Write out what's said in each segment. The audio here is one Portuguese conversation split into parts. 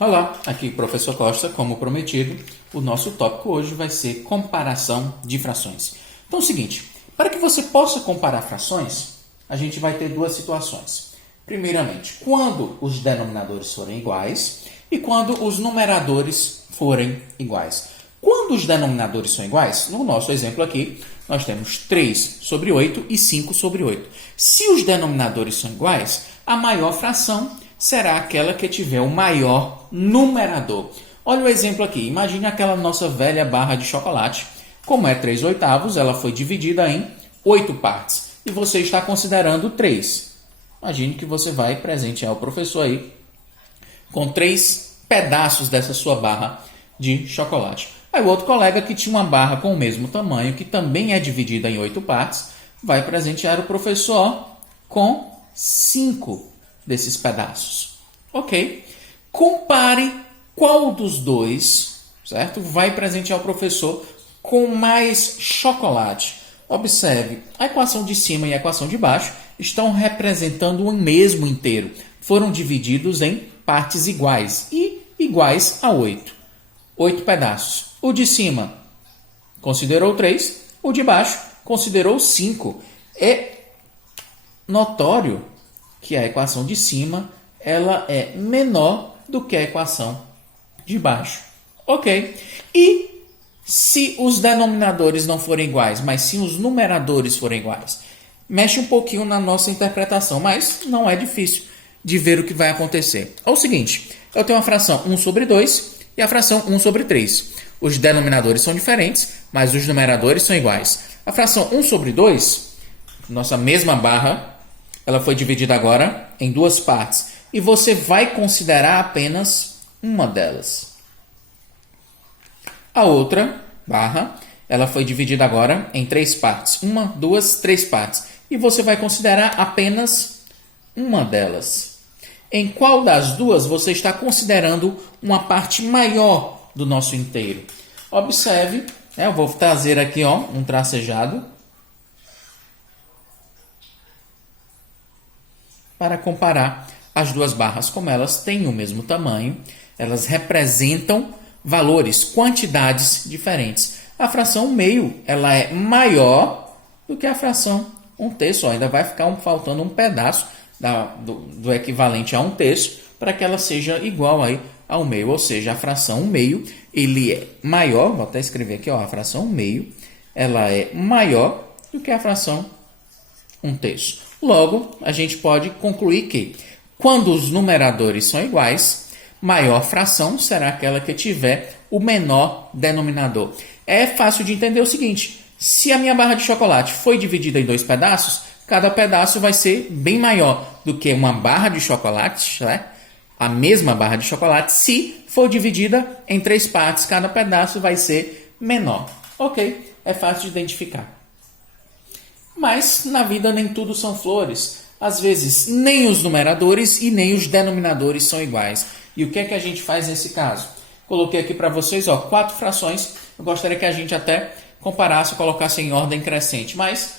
Olá, aqui professor Costa, como prometido, o nosso tópico hoje vai ser comparação de frações. Então é o seguinte, para que você possa comparar frações, a gente vai ter duas situações. Primeiramente, quando os denominadores forem iguais e quando os numeradores forem iguais. Quando os denominadores são iguais, no nosso exemplo aqui, nós temos 3 sobre 8 e 5 sobre 8. Se os denominadores são iguais, a maior fração será aquela que tiver o maior numerador. Olha o exemplo aqui. Imagine aquela nossa velha barra de chocolate. Como é 3/8, ela foi dividida em 8 partes. E você está considerando 3. Imagine que você vai presentear o professor aí com 3 pedaços dessa sua barra de chocolate. Aí o outro colega que tinha uma barra com o mesmo tamanho, que também é dividida em 8 partes, vai presentear o professor com 5 desses pedaços. Ok? Compare qual dos dois, certo? Vai presentear o professor com mais chocolate. Observe, a equação de cima e a equação de baixo estão representando o mesmo inteiro. Foram divididos em partes iguais e iguais a 8. 8 pedaços. O de cima considerou 3, o de baixo considerou 5. É notório que a equação de cima ela é menor do que a equação de baixo. Ok? E se os denominadores não forem iguais, mas sim os numeradores forem iguais? Mexe um pouquinho na nossa interpretação, mas não é difícil de ver o que vai acontecer. É o seguinte, eu tenho a fração 1 sobre 2 e a fração 1 sobre 3. Os denominadores são diferentes, mas os numeradores são iguais. A fração 1 sobre 2, nossa mesma barra, ela foi dividida agora em duas partes. E você vai considerar apenas uma delas. A outra barra, ela foi dividida agora em 3 partes. 1, 2, 3 partes. E você vai considerar apenas uma delas. Em qual das duas você está considerando uma parte maior do nosso inteiro? Observe, eu vou trazer aqui um tracejado para comparar as duas barras. Como elas têm o mesmo tamanho, elas representam valores, quantidades diferentes. A fração meio, ela é maior do que a fração 1/3. Ainda vai ficar faltando um pedaço do equivalente a 1/3 para que ela seja igual aí ao meio. Ou seja, a fração 1/2, ele é maior, vou até escrever aqui, a fração 1/2, ela é maior do que a fração 1/3. Logo, a gente pode concluir que, quando os numeradores são iguais, maior fração será aquela que tiver o menor denominador. É fácil de entender o seguinte, se a minha barra de chocolate foi dividida em 2 pedaços, cada pedaço vai ser bem maior do que uma barra de chocolate, né? A mesma barra de chocolate, se for dividida em 3 partes, cada pedaço vai ser menor. Ok? É fácil de identificar. Mas na vida nem tudo são flores. Às vezes nem os numeradores e nem os denominadores são iguais. E o que é que a gente faz nesse caso? Coloquei aqui para vocês 4 frações. Eu gostaria que a gente até comparasse, colocasse em ordem crescente. Mas,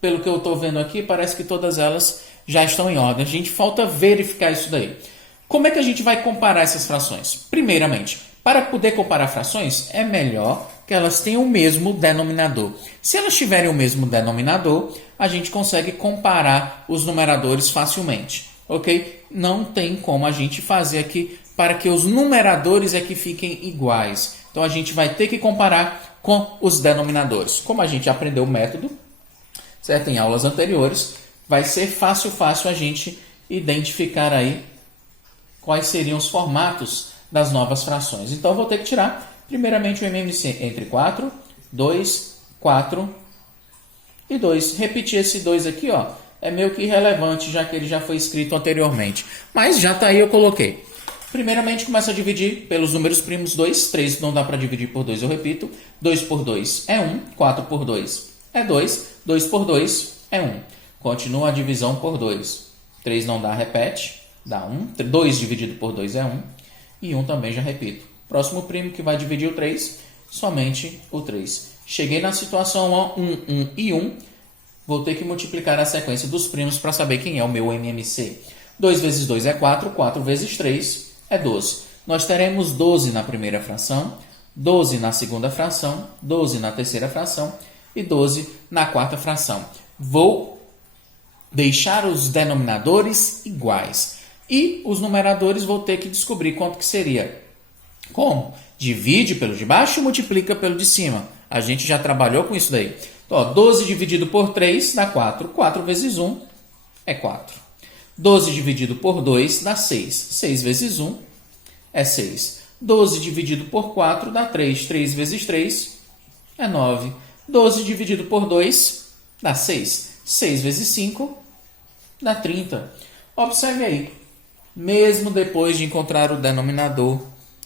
pelo que eu estou vendo aqui, parece que todas elas já estão em ordem. A gente falta verificar isso daí. Como é que a gente vai comparar essas frações? Primeiramente, para poder comparar frações, é melhor que elas tenham o mesmo denominador. Se elas tiverem o mesmo denominador, a gente consegue comparar os numeradores facilmente. Ok? Não tem como a gente fazer aqui para que os numeradores é que fiquem iguais. Então, a gente vai ter que comparar com os denominadores. Como a gente aprendeu o método, certo? Em aulas anteriores, vai ser fácil a gente identificar aí quais seriam os formatos das novas frações. Então, eu vou ter que tirar, primeiramente, o MMC entre 4, 2, 4 e 2. Repetir esse 2 aqui, é meio que irrelevante, já que ele já foi escrito anteriormente. Mas já está aí, eu coloquei. Primeiramente, começa a dividir pelos números primos 2. 3 não dá para dividir por 2, eu repito. 2 por 2 é 1. 4 por 2 é 2. 2 por 2 é 1. Continua a divisão por 2. 3 não dá, repete. Dá 1. 2 dividido por 2 é 1. E 1 também, já repito. Próximo primo que vai dividir o 3, somente o 3. Cheguei na situação 1, 1 e 1. Vou ter que multiplicar a sequência dos primos para saber quem é o meu MMC. 2 vezes 2 é 4. 4 vezes 3 é 12. nós teremos 12 na primeira fração, 12 na segunda fração, 12 na terceira fração e 12 na quarta fração. Vou deixar os denominadores iguais. E os numeradores vou ter que descobrir quanto que seria. Como? Divide pelo de baixo e multiplica pelo de cima. A gente já trabalhou com isso daí. Então, ó, 12 dividido por 3 dá 4. 4 vezes 1 é 4. 12 dividido por 2 dá 6. 6 vezes 1 é 6. 12 dividido por 4 dá 3. 3 vezes 3 é 9. 12 dividido por 2 dá 6. 6 vezes 5 dá 30. Observe aí. Mesmo depois de encontrar o denominador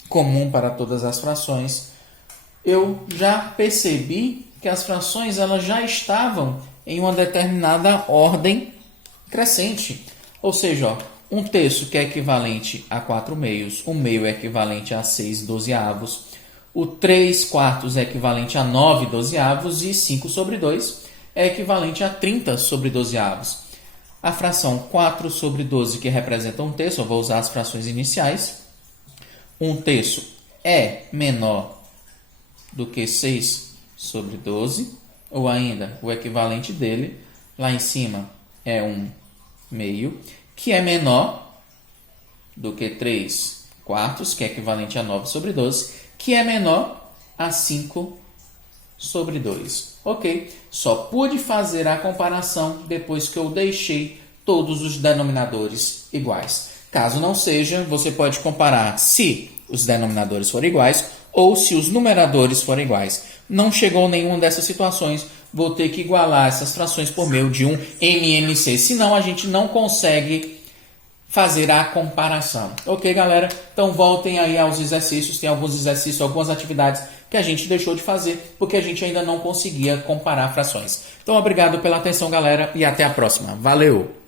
comum para todas as frações, eu já percebi que as frações elas já estavam em uma determinada ordem crescente. Ou seja, ó, um terço que é equivalente a 4 meios, um meio é equivalente a 6 dozeavos, o 3 quartos é equivalente a 9 dozeavos e 5 sobre 2 é equivalente a 30 sobre dozeavos. A fração 4 sobre 12, que representa um terço, eu vou usar as frações iniciais. Um terço é menor do que 6 sobre 12, ou ainda o equivalente dele, lá em cima é um meio, que é menor do que 3 quartos, que é equivalente a 9 sobre 12, que é menor a 5 sobre 2. Ok? Só pude fazer a comparação depois que eu deixei todos os denominadores iguais. Caso não seja, você pode comparar se os denominadores forem iguais ou se os numeradores forem iguais. Não chegou nenhuma dessas situações, vou ter que igualar essas frações por meio de um MMC, senão a gente não consegue fazer a comparação. Ok, galera? Então voltem aí aos exercícios, tem alguns exercícios, algumas atividades que a gente deixou de fazer porque a gente ainda não conseguia comparar frações. Então obrigado pela atenção, galera, e até a próxima. Valeu!